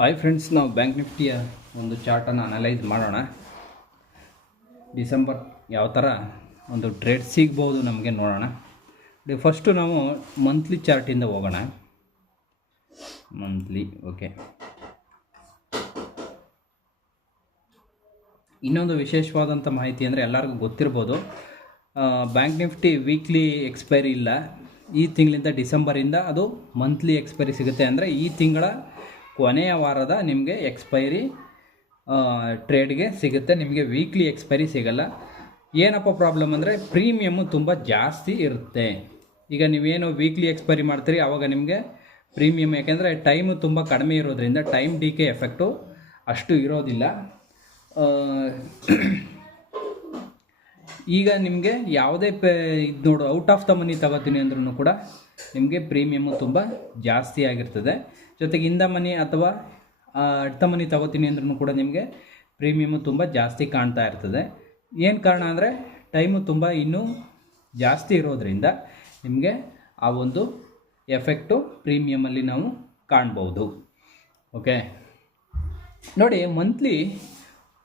Hi friends, ನಾವು bank ನಿಫ್ಟಿಯ ಒಂದು ಚಾರ್ಟನ್ನು analyse ಮಾಡೋಣ. ಡಿಸೆಂಬರ್ ಯಾವ ಥರ ಒಂದು ಟ್ರೇಡ್ ಸಿಗ್ಬೋದು ನಮಗೆ ನೋಡೋಣ. ಫಸ್ಟು ನಾವು ಮಂತ್ಲಿ ಚಾರ್ಟಿಂದ ಹೋಗೋಣ. Monthly okay. ಇನ್ನೊಂದು ವಿಶೇಷವಾದಂಥ ಮಾಹಿತಿ ಅಂದರೆ ಎಲ್ಲರಿಗೂ ಗೊತ್ತಿರ್ಬೋದು, ಬ್ಯಾಂಕ್ ನಿಫ್ಟಿ ವೀಕ್ಲಿ ಎಕ್ಸ್ಪೈರಿ ಇಲ್ಲ. ಈ ತಿಂಗಳಿಂದ ಡಿಸೆಂಬರಿಂದ ಅದು ಮಂತ್ಲಿ ಎಕ್ಸ್ಪೈರಿ ಸಿಗುತ್ತೆ. ಅಂದರೆ ಈ ತಿಂಗಳ ಕೊನೆಯ ವಾರದ ನಿಮಗೆ ಎಕ್ಸ್ಪೈರಿ ಟ್ರೇಡ್ಗೆ ಸಿಗುತ್ತೆ, ನಿಮಗೆ ವೀಕ್ಲಿ ಎಕ್ಸ್ಪೈರಿ ಸಿಗಲ್ಲ. ಏನಪ್ಪ ಪ್ರಾಬ್ಲಮ್ ಅಂದರೆ ಪ್ರೀಮಿಯಮ್ಮು ತುಂಬ ಜಾಸ್ತಿ ಇರುತ್ತೆ. ಈಗ ನೀವೇನು ವೀಕ್ಲಿ ಎಕ್ಸ್ಪೈರಿ ಮಾಡ್ತೀರಿ ಆವಾಗ ನಿಮಗೆ ಪ್ರೀಮಿಯಮ್, ಯಾಕೆಂದರೆ ಟೈಮು ತುಂಬ ಕಡಿಮೆ ಇರೋದ್ರಿಂದ ಟೈಮ್ ಡಿಕೆ ಎಫೆಕ್ಟು ಅಷ್ಟು ಇರೋದಿಲ್ಲ. ಈಗ ನಿಮಗೆ ಯಾವುದೇ ಇದು ನೋಡು ಔಟ್ ಆಫ್ ದ ಮನಿ ತಗೋತೀನಿ ಅಂದ್ರೂ ಕೂಡ ನಿಮಗೆ ಪ್ರೀಮಿಯಮ್ಮು ತುಂಬ ಜಾಸ್ತಿ ಆಗಿರ್ತದೆ. ಜೊತೆಗೆ ಇನ್ ದ ಮನಿ ಅಥವಾ ಅಟ್ ದ ಮನಿ ತಗೋತೀನಿ ಅಂದ್ರೂ ಕೂಡ ನಿಮಗೆ ಪ್ರೀಮಿಯಮ್ಮು ತುಂಬ ಜಾಸ್ತಿ ಕಾಣ್ತಾ ಇರ್ತದೆ. ಏನು ಕಾರಣ ಅಂದರೆ ಟೈಮು ತುಂಬ ಇನ್ನೂ ಜಾಸ್ತಿ ಇರೋದ್ರಿಂದ ನಿಮಗೆ ಆ ಒಂದು ಎಫೆಕ್ಟು ಪ್ರೀಮಿಯಮಲ್ಲಿ ನಾವು ಕಾಣ್ಬೋದು. ಓಕೆ ನೋಡಿ, ಮಂತ್ಲಿ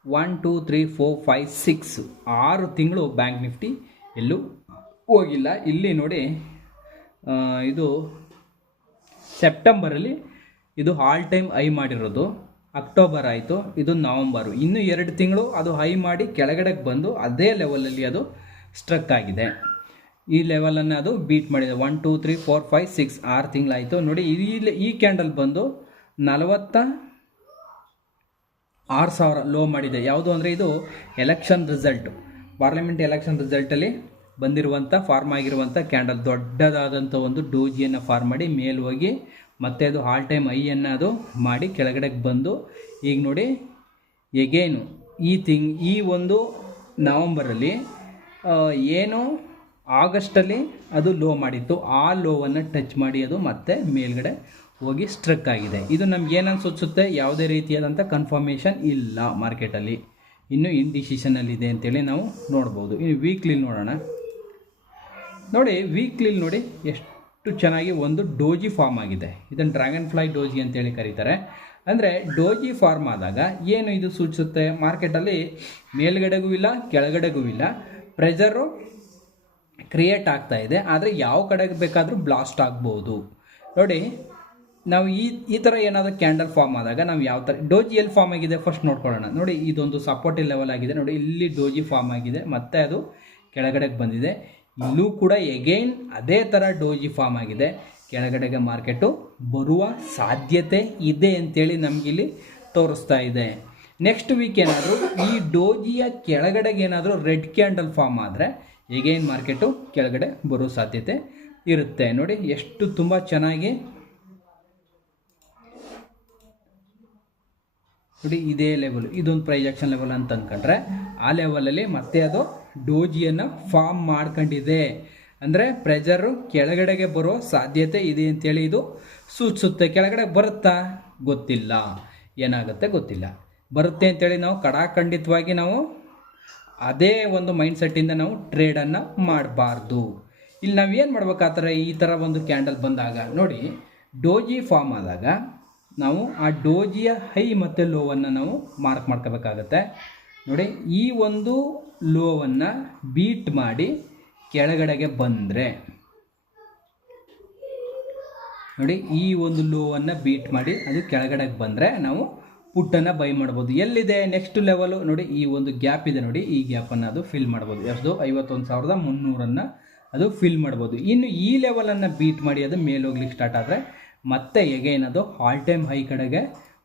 1 2 3 4 5 6 6 ತಿಂಗಳು ಬ್ಯಾಂಕ್ ನಿಫ್ಟಿ ಎಲ್ಲೂ ಹೋಗಿಲ್ಲ. ಇಲ್ಲಿ ನೋಡಿ, ಇದು ಸೆಪ್ಟೆಂಬರಲ್ಲಿ ಇದು ಆಲ್ ಟೈಮ್ ಹೈ ಮಾಡಿರೋದು. ಅಕ್ಟೋಬರ್ ಆಯಿತು, ಇದು ನವಂಬರು. ಇನ್ನು 2 ತಿಂಗಳು ಅದು ಹೈ ಮಾಡಿ ಕೆಳಗಡೆಗೆ ಬಂದು ಅದೇ ಲೆವೆಲಲ್ಲಿ ಅದು ಸ್ಟ್ರಕ್ ಆಗಿದೆ. ಈ ಲೆವೆಲನ್ನು ಅದು ಬೀಟ್ ಮಾಡಿದೆ. 1 2 3 4 5 6 6 ತಿಂಗಳಾಯಿತು. ನೋಡಿ, ಈ ಕ್ಯಾಂಡಲ್ ಬಂದು 46,000 ಲೋ ಮಾಡಿದೆ. ಯಾವುದು ಅಂದರೆ ಇದು ಎಲೆಕ್ಷನ್ ರಿಸಲ್ಟ್, ಪಾರ್ಲಿಮೆಂಟ್ ಎಲೆಕ್ಷನ್ ರಿಸಲ್ಟಲ್ಲಿ ಬಂದಿರುವಂಥ ಫಾರ್ಮ್ ಆಗಿರುವಂಥ ಕ್ಯಾಂಡಲ್. ದೊಡ್ಡದಾದಂಥ ಒಂದು ಡೋಜಿಯನ್ನು ಫಾರ್ಮ್ ಮಾಡಿ ಮೇಲೆ ಹೋಗಿ ಮತ್ತೆ ಅದು ಆಲ್ ಟೈಮ್ ಹೈಯನ್ನು ಅದು ಮಾಡಿ ಕೆಳಗಡೆಗೆ ಬಂದು ಈಗ ನೋಡಿ ಎಗೇನು ಈ ಒಂದು ನವಂಬರಲ್ಲಿ ಏನು ಆಗಸ್ಟಲ್ಲಿ ಅದು ಲೋ ಮಾಡಿತ್ತು, ಆ ಲೋವನ್ನು ಟಚ್ ಮಾಡಿ ಅದು ಮತ್ತೆ ಮೇಲ್ಗಡೆ ಹೋಗಿ ಸ್ಟ್ರಕ್ ಆಗಿದೆ. ಇದು ನಮ್ಗೆ ಏನನ್ನು ಸೂಚಿಸುತ್ತೆ, ಯಾವುದೇ ರೀತಿಯಾದಂಥ ಕನ್ಫರ್ಮೇಷನ್ ಇಲ್ಲ ಮಾರ್ಕೆಟಲ್ಲಿ, ಇನ್ನೂ ಇಂಡಿಸಿಷನಲ್ಲಿದೆ ಅಂತೇಳಿ ನಾವು ನೋಡ್ಬೋದು. ಇನ್ನು ವೀಕ್ಲಿ ನೋಡೋಣ. ನೋಡಿ, ವೀಕ್ಲಿ ನೋಡಿ ಎಷ್ಟು ಚೆನ್ನಾಗಿ ಒಂದು ಡೋಜಿ ಫಾರ್ಮ್ ಆಗಿದೆ. ಇದನ್ನು ಡ್ರ್ಯಾಗನ್ ಫ್ಲೈ ಡೋಜಿ ಅಂತೇಳಿ ಕರೀತಾರೆ. ಅಂದರೆ ಡೋಜಿ ಫಾರ್ಮ್ ಆದಾಗ ಏನು ಇದು ಸೂಚಿಸುತ್ತೆ, ಮಾರ್ಕೆಟಲ್ಲಿ ಮೇಲ್ಗಡೆಗೂ ಇಲ್ಲ ಕೆಳಗಡೆಗೂ ಇಲ್ಲ, ಪ್ರೆಷರು ಕ್ರಿಯೇಟ್ ಆಗ್ತಾ ಇದೆ. ಆದರೆ ಯಾವ ಕಡೆಗೆ ಬೇಕಾದರೂ ಬ್ಲಾಸ್ಟ್ ಆಗ್ಬೋದು. ನೋಡಿ, ನಾವು ಈ ಥರ ಏನಾದರೂ ಕ್ಯಾಂಡಲ್ ಫಾರ್ಮ್ ಆದಾಗ ನಾವು ಯಾವ ಥರ ಡೋಜಿ ಎಲ್ಲಿ ಫಾರ್ಮ್ ಆಗಿದೆ ಫಸ್ಟ್ ನೋಡ್ಕೊಳ್ಳೋಣ. ನೋಡಿ, ಇದೊಂದು ಸಪೋರ್ಟಿವ್ ಲೆವೆಲ್ ಆಗಿದೆ. ನೋಡಿ, ಇಲ್ಲಿ ಡೋಜಿ ಫಾರ್ಮ್ ಆಗಿದೆ, ಮತ್ತೆ ಅದು ಕೆಳಗಡೆಗೆ ಬಂದಿದೆ. ಇಲ್ಲೂ ಕೂಡ ಎಗೈನ್ ಅದೇ ಥರ ಡೋಜಿ ಫಾರ್ಮ್ ಆಗಿದೆ, ಕೆಳಗಡೆಗೆ ಮಾರ್ಕೆಟು ಬರುವ ಸಾಧ್ಯತೆ ಇದೆ ಅಂತೇಳಿ ನಮಗಿಲ್ಲಿ ತೋರಿಸ್ತಾ ಇದೆ. ನೆಕ್ಸ್ಟ್ ವೀಕ್ ಏನಾದರೂ ಈ ಡೋಜಿಯ ಕೆಳಗಡೆಗೆ ಏನಾದರೂ ರೆಡ್ ಕ್ಯಾಂಡಲ್ ಫಾರ್ಮ್ ಆದರೆ ಎಗೈನ್ ಮಾರ್ಕೆಟು ಕೆಳಗಡೆ ಬರೋ ಸಾಧ್ಯತೆ ಇರುತ್ತೆ. ನೋಡಿ, ಎಷ್ಟು ತುಂಬ ಚೆನ್ನಾಗಿ ನೋಡಿ, ಇದೇ ಲೆವೆಲ್ ಇದೊಂದು ಪ್ರೈಜೆಕ್ಷನ್ ಲೆವೆಲ್ ಅಂತ ಅಂದ್ಕೊಂಡ್ರೆ ಆ ಲೆವೆಲಲ್ಲಿ ಮತ್ತೆ ಅದು ಡೋಜಿಯನ್ನು ಫಾರ್ಮ್ ಮಾಡ್ಕೊಂಡಿದೆ. ಅಂದರೆ ಪ್ರೆಷರು ಕೆಳಗಡೆಗೆ ಬರೋ ಸಾಧ್ಯತೆ ಇದೆ ಅಂತೇಳಿ ಇದು ಸೂಚಿಸುತ್ತೆ. ಕೆಳಗಡೆ ಬರುತ್ತಾ ಗೊತ್ತಿಲ್ಲ, ಏನಾಗುತ್ತೆ ಗೊತ್ತಿಲ್ಲ. ಬರುತ್ತೆ ಅಂತೇಳಿ ನಾವು ಖಂಡಿತವಾಗಿ ನಾವು ಅದೇ ಒಂದು ಮೈಂಡ್ಸೆಟ್ಟಿಂದ ನಾವು ಟ್ರೇಡನ್ನು ಮಾಡಬಾರ್ದು. ಇಲ್ಲಿ ನಾವು ಏನು ಮಾಡ್ಬೇಕಾದ್ರೆ ಈ ಥರ ಒಂದು ಕ್ಯಾಂಡಲ್ ಬಂದಾಗ ನೋಡಿ, ಡೋಜಿ ಫಾರ್ಮ್ ಆದಾಗ ನಾವು ಆ ಡೋಜಿಯ ಹೈ ಮತ್ತು ಲೋವನ್ನು ನಾವು ಮಾರ್ಕ್ ಮಾಡ್ಕೋಬೇಕಾಗತ್ತೆ. ನೋಡಿ, ಈ ಒಂದು ಲೋವನ್ನು ಬೀಟ್ ಮಾಡಿ ಕೆಳಗಡೆಗೆ ಬಂದರೆ ನೋಡಿ, ಈ ಒಂದು ಲೋವನ್ನು ಬೀಟ್ ಮಾಡಿ ಅದು ಕೆಳಗಡೆಗೆ ಬಂದರೆ ನಾವು ಪುಟ್ಟನ್ನು ಬೈ ಮಾಡ್ಬೋದು. ಎಲ್ಲಿದೆ ನೆಕ್ಸ್ಟ್ ಲೆವೆಲು ನೋಡಿ, ಈ ಒಂದು ಗ್ಯಾಪ್ ಇದೆ ನೋಡಿ, ಈ ಗ್ಯಾಪನ್ನು ಅದು ಫಿಲ್ ಮಾಡ್ಬೋದು. ಎಷ್ಟು 51,300 ಅದು ಫಿಲ್ ಮಾಡ್ಬೋದು. ಇನ್ನು ಈ ಲೆವೆಲನ್ನು ಬೀಟ್ ಮಾಡಿ ಅದು ಮೇಲೆ ಹೋಗ್ಲಿಕ್ಕೆ ಸ್ಟಾರ್ಟ್ ಆದರೆ ಮತ್ತೆ ಎಗೈನ್ ಅದು ಆಲ್ ಟೈಮ್ ಹೈ ಕಡೆಗೆ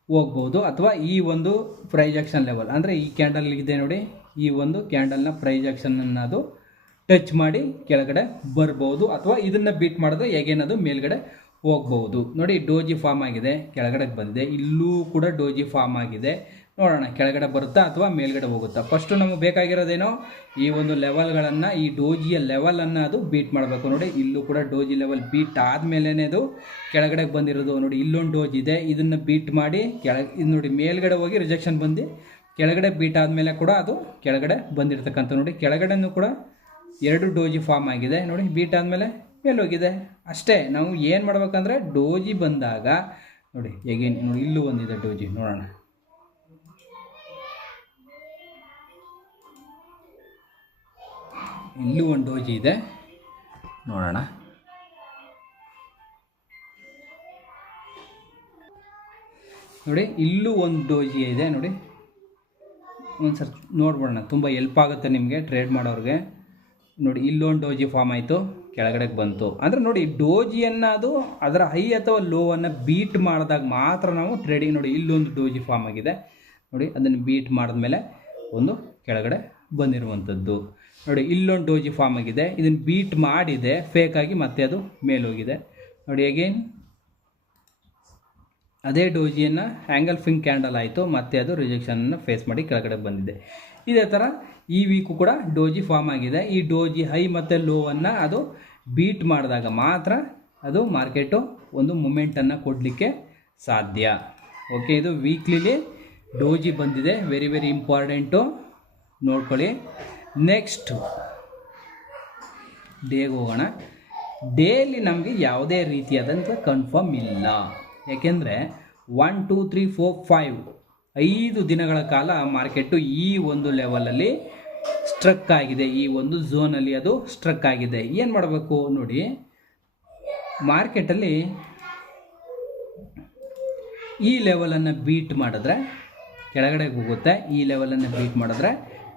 ಹೋಗ್ಬೋದು. ಅಥವಾ ಈ ಒಂದು ಪ್ರೈಜೆಕ್ಷನ್ ಲೆವೆಲ್ ಅಂದರೆ ಈ ಕ್ಯಾಂಡಲ್ ಇದೆ ನೋಡಿ, ಈ ಒಂದು ಕ್ಯಾಂಡಲ್ನ ಪ್ರೈಜೆಕ್ಷನನ್ನು ಅದು ಟಚ್ ಮಾಡಿ ಕೆಳಗಡೆ ಬರ್ಬೋದು. ಅಥವಾ ಇದನ್ನು ಬೀಟ್ ಮಾಡಿದ್ರೆ ಎಗೈನ್ ಅದು ಮೇಲ್ಗಡೆ ಹೋಗ್ಬೋದು. ನೋಡಿ, ಡೋಜಿ ಫಾರ್ಮ್ ಆಗಿದೆ, ಕೆಳಗಡೆಗೆ ಬಂದಿದೆ. ಇಲ್ಲೂ ಕೂಡ ಡೋಜಿ ಫಾರ್ಮ್ ಆಗಿದೆ. ನೋಡೋಣ ಕೆಳಗಡೆ ಬರುತ್ತಾ ಅಥವಾ ಮೇಲ್ಗಡೆ ಹೋಗುತ್ತಾ. ಫಸ್ಟು ನಮಗೆ ಬೇಕಾಗಿರೋದೇನೋ ಈ ಒಂದು ಲೆವೆಲ್ಗಳನ್ನು, ಈ ಡೋಜಿಯ ಲೆವೆಲನ್ನು ಅದು ಬೀಟ್ ಮಾಡಬೇಕು. ನೋಡಿ, ಇಲ್ಲೂ ಕೂಡ ಡೋಜಿ ಲೆವೆಲ್ ಬೀಟ್ ಆದಮೇಲೆ ಅದು ಕೆಳಗಡೆಗೆ ಬಂದಿರೋದು. ನೋಡಿ, ಇಲ್ಲೊಂದು ಡೋಜ್ ಇದೆ, ಇದನ್ನು ಬೀಟ್ ಮಾಡಿ ಇದು ನೋಡಿ ಮೇಲ್ಗಡೆ ಹೋಗಿ ರಿಜೆಕ್ಷನ್ ಬಂದು ಕೆಳಗಡೆ ಬೀಟ್ ಆದಮೇಲೆ ಕೂಡ ಅದು ಕೆಳಗಡೆ ಬಂದಿರತಕ್ಕಂಥ. ನೋಡಿ, ಕೆಳಗಡೆನೂ ಕೂಡ 2 ಡೋಜಿ ಫಾರ್ಮ್ ಆಗಿದೆ. ನೋಡಿ, ಬೀಟ್ ಆದಮೇಲೆ ಮೇಲೆ ಹೋಗಿದೆ ಅಷ್ಟೇ. ನಾವು ಏನು ಮಾಡ್ಬೇಕಂದ್ರೆ ಡೋಜಿ ಬಂದಾಗ ನೋಡಿ ಎಗೇನ್ ನೋಡಿ ಇಲ್ಲೂ ಒಂದಿದೆ ಡೋಜಿ, ನೋಡೋಣ. ಇಲ್ಲೂ ಒಂದು ಡೋಜಿ ಇದೆ, ನೋಡೋಣ. ನೋಡಿ ಇಲ್ಲೂ ಒಂದು ಡೋಜಿ ಇದೆ, ನೋಡಿ ಒಂದು ಸರ್ ನೋಡ್ಬಿಡೋಣ, ತುಂಬ ಎಲ್ಪ್ ಆಗುತ್ತೆ ನಿಮಗೆ ಟ್ರೇಡ್ ಮಾಡೋರಿಗೆ. ನೋಡಿ ಇಲ್ಲೊಂದು ಡೋಜಿ ಫಾರ್ಮ್ ಆಯಿತು, ಕೆಳಗಡೆಗೆ ಬಂತು. ಅಂದರೆ ನೋಡಿ ಡೋಜಿಯನ್ನು ಅದು ಅದರ ಹೈ ಅಥವಾ ಲೋವನ್ನು ಬೀಟ್ ಮಾಡಿದಾಗ ಮಾತ್ರ ನಾವು ಟ್ರೇಡಿಂಗ್. ನೋಡಿ ಇಲ್ಲೊಂದು ಡೋಜಿ ಫಾರ್ಮ್ ಆಗಿದೆ, ನೋಡಿ ಅದನ್ನು ಬೀಟ್ ಮಾಡಿದ್ಮೇಲೆ ಒಂದು ಕೆಳಗಡೆ ಬಂದಿರುವಂಥದ್ದು. ನೋಡಿ ಇಲ್ಲೊಂದು ಡೋಜಿ ಫಾರ್ಮ್ ಆಗಿದೆ, ಇದನ್ನು ಬೀಟ್ ಮಾಡಿದೆ ಫೇಕಾಗಿ, ಮತ್ತೆ ಅದು ಮೇಲೋಗಿದೆ. ನೋಡಿ ಅಗೇನ್ ಅದೇ ಡೋಜಿಯನ್ನು ಆ್ಯಂಗಲ್ ಫಿಂಗ್ ಕ್ಯಾಂಡಲ್ ಆಯಿತು, ಮತ್ತೆ ಅದು ರಿಜೆಕ್ಷನನ್ನು ಫೇಸ್ ಮಾಡಿ ಕೆಳಗಡೆ ಬಂದಿದೆ. ಇದೇ ಥರ ಈ ವೀಕು ಕೂಡ ಡೋಜಿ ಫಾರ್ಮ್ ಆಗಿದೆ. ಈ ಡೋಜಿ ಹೈ ಮತ್ತು ಲೋವನ್ನು ಅದು ಬೀಟ್ ಮಾಡಿದಾಗ ಮಾತ್ರ ಅದು ಮಾರ್ಕೆಟು ಒಂದು ಮೂಮೆಂಟನ್ನು ಕೊಡಲಿಕ್ಕೆ ಸಾಧ್ಯ. ಓಕೆ, ಇದು ವೀಕ್ಲಿಲಿ ಡೋಜಿ ಬಂದಿದೆ, ವೆರಿ ವೆರಿ ಇಂಪಾರ್ಟೆಂಟು, ನೋಡ್ಕೊಳ್ಳಿ. ನೆಕ್ಸ್ಟ್ ಡೇಗೆ ಹೋಗೋಣ. ಡೇಲಿ ನಮಗೆ ಯಾವುದೇ ರೀತಿಯಾದಂಥ ಕನ್ಫರ್ಮ್ ಇಲ್ಲ, ಯಾಕೆಂದರೆ 1 2 3 4 5 5 ದಿನಗಳ ಕಾಲ ಮಾರ್ಕೆಟು ಈ ಒಂದು ಲೆವೆಲಲ್ಲಿ ಸ್ಟ್ರಕ್ ಆಗಿದೆ, ಈ ಒಂದು ಝೋನಲ್ಲಿ ಅದು ಸ್ಟ್ರಕ್ ಆಗಿದೆ. ಏನು ಮಾಡಬೇಕು ನೋಡಿ, ಮಾರ್ಕೆಟಲ್ಲಿ ಈ ಲೆವೆಲನ್ನು ಬೀಟ್ ಮಾಡಿದ್ರೆ ಕೆಳಗಡೆಗೆ ಹೋಗುತ್ತೆ, ಈ ಲೆವೆಲನ್ನು ಬೀಟ್ ಮಾಡಿದ್ರೆ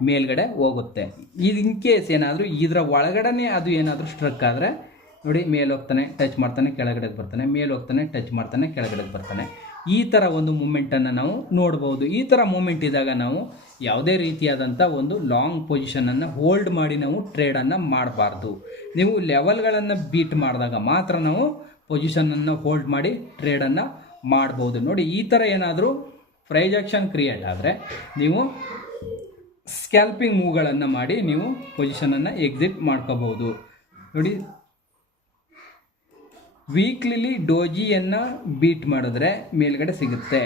ಮೇಲ್ಗಡೆ ಹೋಗುತ್ತೆ. ಇದು ಇನ್ ಕೇಸ್ ಏನಾದರೂ ಇದರ ಒಳಗಡೆ ಅದು ಏನಾದರೂ ಸ್ಟ್ರಕ್ ಆದರೆ ನೋಡಿ ಮೇಲೆ ಹೋಗ್ತಾನೆ, ಟಚ್ ಮಾಡ್ತಾನೆ, ಕೆಳಗಡೆಗೆ ಬರ್ತಾನೆ, ಮೇಲೆ ಹೋಗ್ತಾನೆ, ಟಚ್ ಮಾಡ್ತಾನೆ, ಕೆಳಗಡೆಗೆ ಬರ್ತಾನೆ. ಈ ಥರ ಒಂದು ಮೂಮೆಂಟನ್ನು ನಾವು ನೋಡ್ಬೋದು. ಈ ಥರ ಮೂಮೆಂಟ್ ಇದ್ದಾಗ ನಾವು ಯಾವುದೇ ರೀತಿಯಾದಂಥ ಒಂದು ಲಾಂಗ್ ಪೊಸಿಷನನ್ನು ಹೋಲ್ಡ್ ಮಾಡಿ ನಾವು ಟ್ರೇಡನ್ನು ಮಾಡಬಾರ್ದು. ನೀವು ಲೆವೆಲ್ಗಳನ್ನು ಬೀಟ್ ಮಾಡಿದಾಗ ಮಾತ್ರ ನಾವು ಪೊಸಿಷನನ್ನು ಹೋಲ್ಡ್ ಮಾಡಿ ಟ್ರೇಡನ್ನು ಮಾಡ್ಬೋದು. ನೋಡಿ ಈ ಥರ ಏನಾದರೂ ಪ್ರೈಸ್ ಆಕ್ಷನ್ ಕ್ರಿಯೇಟ್ ಆದರೆ ನೀವು ಸ್ಕ್ಯಾಲ್ಪಿಂಗ್ ಮೂವ್ಗಳನ್ನು ಮಾಡಿ ನೀವು ಪೊಸಿಷನನ್ನು ಎಕ್ಸಿಟ್ ಮಾಡ್ಕೋಬೋದು. ನೋಡಿ ವೀಕ್ಲಿಲಿ ಡೋಜಿಯನ್ನು ಬೀಟ್ ಮಾಡಿದ್ರೆ ಮೇಲ್ಗಡೆ ಸಿಗುತ್ತೆ,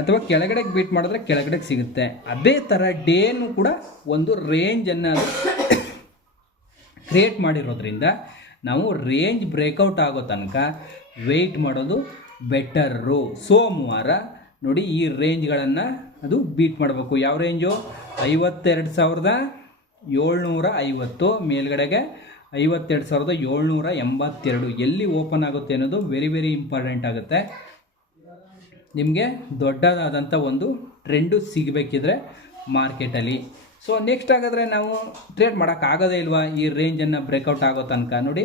ಅಥವಾ ಕೆಳಗಡೆಗೆ ಬೀಟ್ ಮಾಡಿದ್ರೆ ಕೆಳಗಡೆಗೆ ಸಿಗುತ್ತೆ. ಅದೇ ಥರ ಡೇನು ಕೂಡ ಒಂದು ರೇಂಜನ್ನು ಕ್ರಿಯೇಟ್ ಮಾಡಿರೋದ್ರಿಂದ ನಾವು ರೇಂಜ್ ಬ್ರೇಕೌಟ್ ಆಗೋ ತನಕ ವೆಯ್ಟ್ ಮಾಡೋದು ಬೆಟರು. ಸೋಮವಾರ ನೋಡಿ ಈ ರೇಂಜ್ಗಳನ್ನು ಅದು ಬೀಟ್ ಮಾಡಬೇಕು. ಯಾವ ರೇಂಜು? 52,750 ಮೇಲ್ಗಡೆಗೆ 52,782 ಎಲ್ಲಿ ಓಪನ್ ಆಗುತ್ತೆ ಅನ್ನೋದು ವೆರಿ ವೆರಿ ಇಂಪಾರ್ಟೆಂಟ್ ಆಗುತ್ತೆ. ನಿಮಗೆ ದೊಡ್ಡದಾದಂಥ ಒಂದು ಟ್ರೆಂಡು ಸಿಗಬೇಕಿದ್ರೆ ಮಾರ್ಕೆಟಲ್ಲಿ. ಸೊ ನೆಕ್ಸ್ಟ್ ಹಾಗಾದರೆ ನಾವು ಟ್ರೇಡ್ ಮಾಡೋಕ್ಕಾಗೋದೇ ಇಲ್ವಾ ಈ ರೇಂಜನ್ನು ಬ್ರೇಕೌಟ್ ಆಗೋ ತನಕ? ನೋಡಿ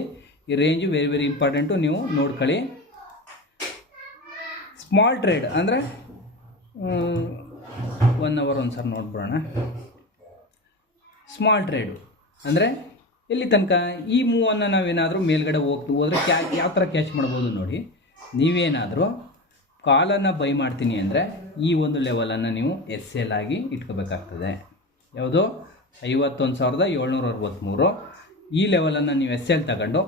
ಈ ರೇಂಜು ವೆರಿ ವೆರಿ ಇಂಪಾರ್ಟೆಂಟು, ನೀವು ನೋಡ್ಕೊಳ್ಳಿ. ಸ್ಮಾಲ್ ಟ್ರೇಡ್ ಅಂದರೆ 1 ಅವರ್ ಒಂದು ಸರ್ ನೋಡ್ಬಿಡೋಣ. ಸ್ಮಾಲ್ ಟ್ರೇಡು ಅಂದರೆ ಎಲ್ಲಿ ತನಕ? ಈ ಮೂವನ್ನು ನಾವೇನಾದರೂ ಮೇಲ್ಗಡೆ ಹೋದರೆ ಯಾವ ಥರ ಕ್ಯಾಚ್ ಮಾಡ್ಬೋದು ನೋಡಿ. ನೀವೇನಾದರೂ ಕಾಲನ್ನು ಬೈ ಮಾಡ್ತೀನಿ ಅಂದರೆ ಈ ಒಂದು ಲೆವೆಲನ್ನು ನೀವು ಎಸ್ ಎಲ್ ಆಗಿ ಇಟ್ಕೋಬೇಕಾಗ್ತದೆ. ಯಾವುದು? 51,763 ಈ ಲೆವೆಲನ್ನು ನೀವು ಎಸ್ ಎಲ್ ತಗೊಂಡು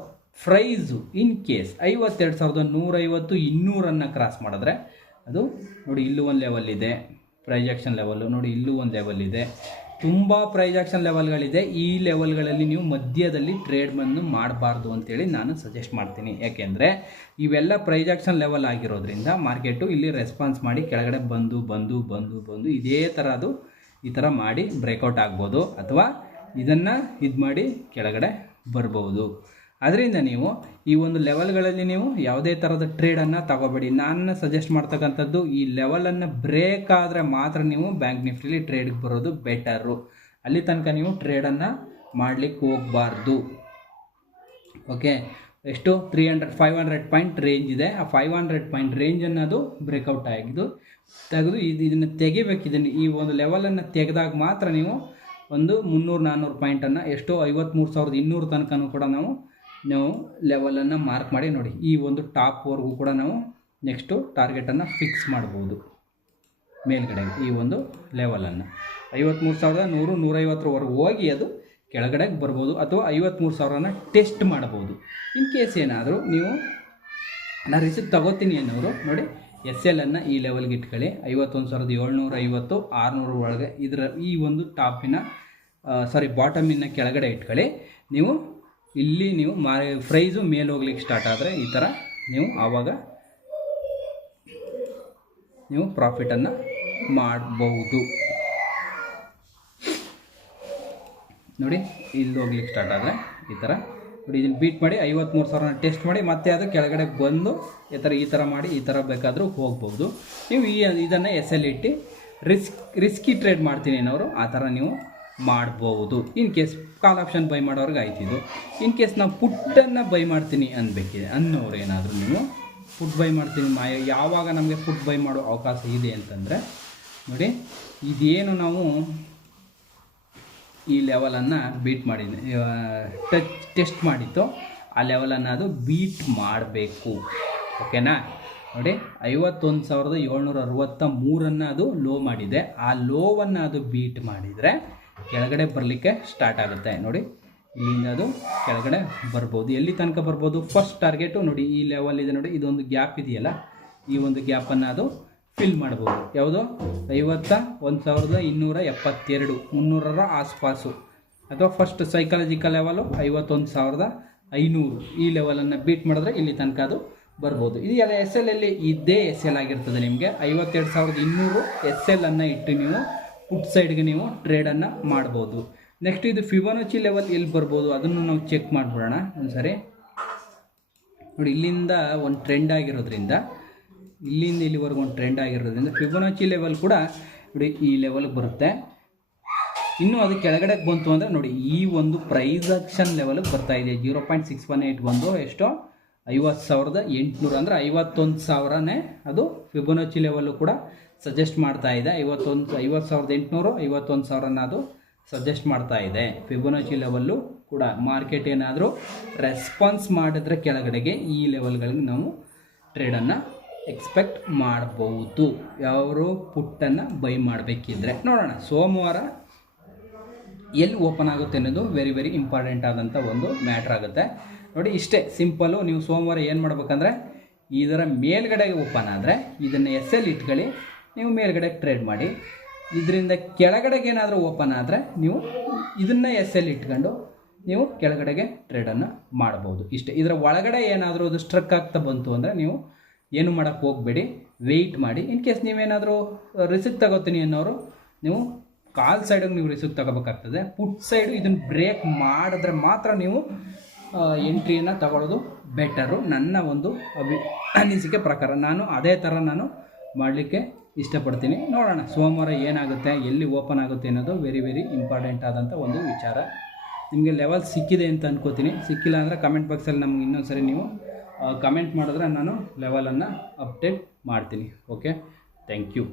ಪ್ರೈಸು ಇನ್ ಕೇಸ್ 52,150 200 ಕ್ರಾಸ್ ಮಾಡಿದ್ರೆ ಅದು ನೋಡಿ ಇಲ್ಲೂ ಒಂದು ಲೆವೆಲ್ ಇದೆ, ಪ್ರೈಸ್ ಆಕ್ಷನ್ ಲೆವೆಲ್ಲು. ನೋಡಿ ಇಲ್ಲೂ ಒಂದು ಲೆವೆಲ್ ಇದೆ, ತುಂಬ ಪ್ರೈಸ್ ಆಕ್ಷನ್ ಲೆವೆಲ್ಗಳಿದೆ. ಈ ಲೆವೆಲ್ಗಳಲ್ಲಿ ನೀವು ಮಧ್ಯದಲ್ಲಿ ಟ್ರೇಡ್ ಬಂದು ಮಾಡಬಾರ್ದು ಅಂತೇಳಿ ನಾನು ಸಜೆಸ್ಟ್ ಮಾಡ್ತೀನಿ. ಯಾಕೆಂದರೆ ಇವೆಲ್ಲ ಪ್ರೈಸ್ ಆಕ್ಷನ್ ಲೆವೆಲ್ ಆಗಿರೋದ್ರಿಂದ ಮಾರ್ಕೆಟು ಇಲ್ಲಿ ರೆಸ್ಪಾನ್ಸ್ ಮಾಡಿ ಕೆಳಗಡೆ ಬಂದು ಇದೇ ಥರ ಅದು ಈ ಥರ ಮಾಡಿ ಬ್ರೇಕೌಟ್ ಆಗ್ಬೋದು, ಅಥವಾ ಇದನ್ನು ಮಾಡಿ ಕೆಳಗಡೆ ಬರ್ಬೋದು. ಅದರಿಂದ ನೀವು ಈ ಒಂದು ಲೆವೆಲ್ಗಳಲ್ಲಿ ನೀವು ಯಾವುದೇ ಥರದ ಟ್ರೇಡನ್ನು ತಗೋಬೇಡಿ. ನಾನು ಸಜೆಸ್ಟ್ ಮಾಡ್ತಕ್ಕಂಥದ್ದು ಈ ಲೆವೆಲನ್ನು ಬ್ರೇಕ್ ಆದರೆ ಮಾತ್ರ ನೀವು ಬ್ಯಾಂಕ್ ನಿಫ್ಟಿಲಿ ಟ್ರೇಡ್ಗೆ ಬರೋದು ಬೆಟರು. ಅಲ್ಲಿ ತನಕ ನೀವು ಟ್ರೇಡನ್ನು ಮಾಡಲಿಕ್ಕೆ ಹೋಗಬಾರ್ದು. ಓಕೆ, ಎಷ್ಟು 500 ಪಾಯಿಂಟ್ ರೇಂಜ್ ಇದೆ. ಆ 500 ಪಾಯಿಂಟ್ ರೇಂಜನ್ನು ಅದು ಬ್ರೇಕೌಟ್ ಆಗಿದ್ದು ತೆಗೆದು ಇದನ್ನು ತೆಗಿಬೇಕು. ಈ ಒಂದು ಲೆವೆಲನ್ನು ತೆಗೆದಾಗ ಮಾತ್ರ ನೀವು ಒಂದು 300-400 ಪಾಯಿಂಟನ್ನು ಎಷ್ಟೋ 53,200 ತನಕನೂ ಕೂಡ ನಾವು ಲೆವೆಲನ್ನು ಮಾರ್ಕ್ ಮಾಡಿ ನೋಡಿ ಈ ಒಂದು ಟಾಪ್ವರೆಗೂ ಕೂಡ ನಾವು ನೆಕ್ಸ್ಟು ಟಾರ್ಗೆಟನ್ನು ಫಿಕ್ಸ್ ಮಾಡ್ಬೋದು. ಮೇಲ್ಗಡೆಗೆ ಈ ಒಂದು ಲೆವೆಲನ್ನು 53,100 150ವರೆಗೂ ಹೋಗಿ ಅದು ಕೆಳಗಡೆಗೆ ಬರ್ಬೋದು, ಅಥವಾ 53,000ನ ಟೆಸ್ಟ್ ಮಾಡ್ಬೋದು. ಇನ್ ಕೇಸ್ ಏನಾದರೂ ನೀವು ನಾನು ರಿಸಿಪ್ಟ್ ತಗೋತೀನಿ ಅನ್ನೋರು ನೋಡಿ ಎಸ್ ಎಲ್ ಅನ್ನು ಈ ಲೆವೆಲ್ಗೆ ಇಟ್ಕೊಳ್ಳಿ. 51,750 600 ಒಳಗೆ ಇದರ ಈ ಒಂದು ಬಾಟಮಿನ ಕೆಳಗಡೆ ಇಟ್ಕೊಳ್ಳಿ. ನೀವು ಇಲ್ಲಿ ನೀವು ಪ್ರೈಸು ಮೇಲೆ ಹೋಗ್ಲಿಕ್ಕೆ ಸ್ಟಾರ್ಟ್ ಆದರೆ ಈ ಥರ ನೀವು ಆವಾಗ ನೀವು ಪ್ರಾಫಿಟನ್ನು ಮಾಡ್ಬೋದು. ನೋಡಿ ಇಲ್ಲಿ ಹೋಗ್ಲಿಕ್ಕೆ ಸ್ಟಾರ್ಟ್ ಆದರೆ ಈ ಥರ ನೋಡಿ, ಇದನ್ನು ಬೀಟ್ ಮಾಡಿ 53,000 ಟೆಸ್ಟ್ ಮಾಡಿ ಮತ್ತೆ ಅದು ಕೆಳಗಡೆ ಬಂದು ಈ ಥರ ಮಾಡಿ ಈ ಥರ ಬೇಕಾದರೂ ಹೋಗ್ಬೋದು. ನೀವು ಇದನ್ನು SL ಇಟ್ಟು ರಿಸ್ಕಿ ಟ್ರೇಡ್ ಮಾಡ್ತೀನಿ ಅನ್ನೋರು ಆ ಥರ ನೀವು ಮಾಡ್ಬೋದು. In case call option by ಮಾಡೋರ್ಗೆ ಆಯ್ತಿದ್ದು. ಇನ್ ಕೇಸ್ ನಾವು ಪುಟ್ಟನ್ನು ಬೈ ಮಾಡ್ತೀನಿ ಅನ್ಬೇಕಿದೆ ಅನ್ನೋರು ಏನಾದರೂ ನೀವು ಪುಟ್ ಬೈ ಮಾಡ್ತೀನಿ ಯಾವಾಗ ನಮಗೆ ಪುಟ್ ಬೈ ಮಾಡೋ ಅವಕಾಶ ಇದೆ ಅಂತಂದರೆ ನೋಡಿ, ಇದೇನು ನಾವು ಈ ಲೆವೆಲನ್ನು ಬೀಟ್ ಮಾಡಿದ್ದೆ ಟೆಸ್ಟ್ ಮಾಡಿತ್ತು ಆ ಲೆವೆಲನ್ನು ಅದು ಬೀಟ್ ಮಾಡಬೇಕು. ಓಕೆನಾ? ನೋಡಿ 51,763 ಅದು ಲೋ ಮಾಡಿದೆ. ಆ ಲೋವನ್ನು ಅದು ಬೀಟ್ ಮಾಡಿದರೆ ಕೆಳಗಡೆ ಬರಲಿಕ್ಕೆ ಸ್ಟಾರ್ಟ್ ಆಗುತ್ತೆ. ನೋಡಿ ಇಲ್ಲಿಂದ ಅದು ಕೆಳಗಡೆ ಬರ್ಬೋದು. ಎಲ್ಲಿ ತನಕ ಬರ್ಬೋದು? ಫಸ್ಟ್ ಟಾರ್ಗೆಟು ನೋಡಿ ಈ ಲೆವೆಲ್ ಇದೆ ನೋಡಿ, ಇದೊಂದು ಗ್ಯಾಪ್ ಇದೆಯಲ್ಲ, ಈ ಒಂದು ಗ್ಯಾಪನ್ನು ಅದು ಫಿಲ್ ಮಾಡ್ಬೋದು. ಯಾವುದು? 51,272 300ರ ಆಸ್ಪಾಸು, ಅಥವಾ ಫಸ್ಟ್ ಸೈಕಾಲಜಿಕಲ್ ಲೆವೆಲು 51,500 ಈ ಲೆವೆಲನ್ನು ಬೀಟ್ ಮಾಡಿದ್ರೆ ಇಲ್ಲಿ ತನಕ ಅದು ಬರ್ಬೋದು. ಇದು ಎಲ್ಲ SL ಅಲ್ಲಿ ಇದ್ದೇ SL ಆಗಿರ್ತದೆ. ನಿಮಗೆ 52,200 SL ಅನ್ನು ಇಟ್ಟು ನೀವು ಪುಟ್ ಸೈಡ್ಗೆ ನೀವು ಟ್ರೇಡನ್ನು ಮಾಡ್ಬೋದು. ನೆಕ್ಸ್ಟ್ ಇದು ಫಿಬೊನಾಚಿ ಲೆವೆಲ್ ಎಲ್ಲಿ ಬರ್ಬೋದು ಅದನ್ನು ನಾವು ಚೆಕ್ ಮಾಡಿಬಿಡೋಣ ಒಂದ್ಸರಿ. ನೋಡಿ ಇಲ್ಲಿಂದ ಒಂದು ಟ್ರೆಂಡ್ ಆಗಿರೋದ್ರಿಂದ, ಇಲ್ಲಿಂದ ಇಲ್ಲಿವರೆಗೂ ಒಂದು ಟ್ರೆಂಡ್ ಆಗಿರೋದ್ರಿಂದ ಫಿಬೊನಾಚಿ ಲೆವೆಲ್ ಕೂಡ ನೋಡಿ ಈ ಲೆವೆಲ್ಗೆ ಬರುತ್ತೆ. ಇನ್ನೂ ಅದು ಕೆಳಗಡೆ ಬಂತು ಅಂದರೆ ನೋಡಿ ಈ ಒಂದು ಪ್ರೈಸ್ ಆಕ್ಷನ್ ಲೆವೆಲ್ಗೆ ಬರ್ತಾ ಇದೆ. 0.618 ಬಂದು ಎಷ್ಟೋ 50,800 ಅಂದರೆ 51,000ನೇ ಅದು ಫಿಬೊನಾಚಿ ಲೆವೆಲ್ಲು ಕೂಡ ಸಜೆಸ್ಟ್ ಮಾಡ್ತಾ ಇದೆ. 50,800 51,000ನ ಅದು ಸಜೆಸ್ಟ್ ಮಾಡ್ತಾ ಇದೆ. ಫಿಬೊನಾಚಿ ಲೆವೆಲ್ಲು ಕೂಡ ಮಾರ್ಕೆಟ್ ಏನಾದರೂ ರೆಸ್ಪಾನ್ಸ್ ಮಾಡಿದ್ರೆ ಕೆಳಗಡೆಗೆ ಈ ಲೆವೆಲ್ಗಳಿಗೆ ನಾವು ಟ್ರೇಡನ್ನು ಎಕ್ಸ್ಪೆಕ್ಟ್ ಮಾಡ್ಬೋದು. ಯಾರು ಪುಟ್ಟನ್ನು ಬೈ ಮಾಡಬೇಕಿದ್ರೆ ನೋಡೋಣ. ಸೋಮವಾರ ಎಲ್ಲಿ ಓಪನ್ ಆಗುತ್ತೆ ಅನ್ನೋದು ವೆರಿ ವೆರಿ ಇಂಪಾರ್ಟೆಂಟ್ ಆದಂಥ ಒಂದು ಮ್ಯಾಟ್ರ್ ಆಗುತ್ತೆ. ನೋಡಿ ಇಷ್ಟೇ ಸಿಂಪಲ್ಲು. ನೀವು ಸೋಮವಾರ ಏನು ಮಾಡ್ಬೇಕಂದ್ರೆ ಇದರ ಮೇಲ್ಗಡೆಗೆ ಓಪನ್ ಆದರೆ ಇದನ್ನು SL ಇಟ್ಕೊಳ್ಳಿ, ನೀವು ಮೇಲ್ಗಡೆ ಟ್ರೇಡ್ ಮಾಡಿ. ಇದರಿಂದ ಕೆಳಗಡೆಗೆ ಏನಾದರೂ ಓಪನ್ ಆದರೆ ನೀವು ಇದನ್ನು SL ಇಟ್ಕೊಂಡು ನೀವು ಕೆಳಗಡೆಗೆ ಟ್ರೇಡನ್ನು ಮಾಡ್ಬೋದು. ಇಷ್ಟೇ. ಇದರ ಒಳಗಡೆ ಏನಾದರೂ ಅದು ಸ್ಟ್ರಕ್ ಆಗ್ತಾ ಬಂತು ಅಂದರೆ ನೀವು ಏನು ಮಾಡೋಕ್ಕೆ ಹೋಗಬೇಡಿ, ವೆಯ್ಟ್ ಮಾಡಿ. ಇನ್ ಕೇಸ್ ನೀವೇನಾದರೂ ರಿಸ್ಕ್ ತಗೋತೀನಿ ಅನ್ನೋರು ನೀವು ಕಾಲ್ ಸೈಡಿಗೆ ನೀವು ರಿಸ್ಕ್ ತಗೋಬೇಕಾಗ್ತದೆ. ಪುಟ್ ಸೈಡು ಇದನ್ನು ಬ್ರೇಕ್ ಮಾಡಿದ್ರೆ ಮಾತ್ರ ನೀವು ಎಂಟ್ರಿಯನ್ನು ತಗೊಳ್ಳೋದು ಬೆಟರು. ನನ್ನ ಒಂದು ಅನಿಸಿಕೆ ಪ್ರಕಾರ ನಾನು ಅದೇ ಥರ ನಾನು ಮಾಡಲಿಕ್ಕೆ ಇಷ್ಟಪಡ್ತೀನಿ. ನೋಡೋಣ ಸೋಮವಾರ ಏನಾಗುತ್ತೆ, ಎಲ್ಲಿ ಓಪನ್ ಆಗುತ್ತೆ ಅನ್ನೋದು ವೆರಿ ವೆರಿ ಇಂಪಾರ್ಟೆಂಟ್ ಆದಂಥ ಒಂದು ವಿಚಾರ. ನಿಮಗೆ ಲೆವೆಲ್ ಸಿಕ್ಕಿದೆ ಅಂತ ಅನ್ಕೋತೀನಿ. ಸಿಕ್ಕಿಲ್ಲ ಅಂದರೆ ಕಮೆಂಟ್ ಬಾಕ್ಸಲ್ಲಿ ನಮ್ಗೆ ಇನ್ನೊಂದು ಸರಿ ನೀವು ಕಮೆಂಟ್ ಮಾಡಿದ್ರೆ ನಾನು ಲೆವೆಲನ್ನು ಅಪ್ಡೇಟ್ ಮಾಡ್ತೀನಿ. Okay, thank you.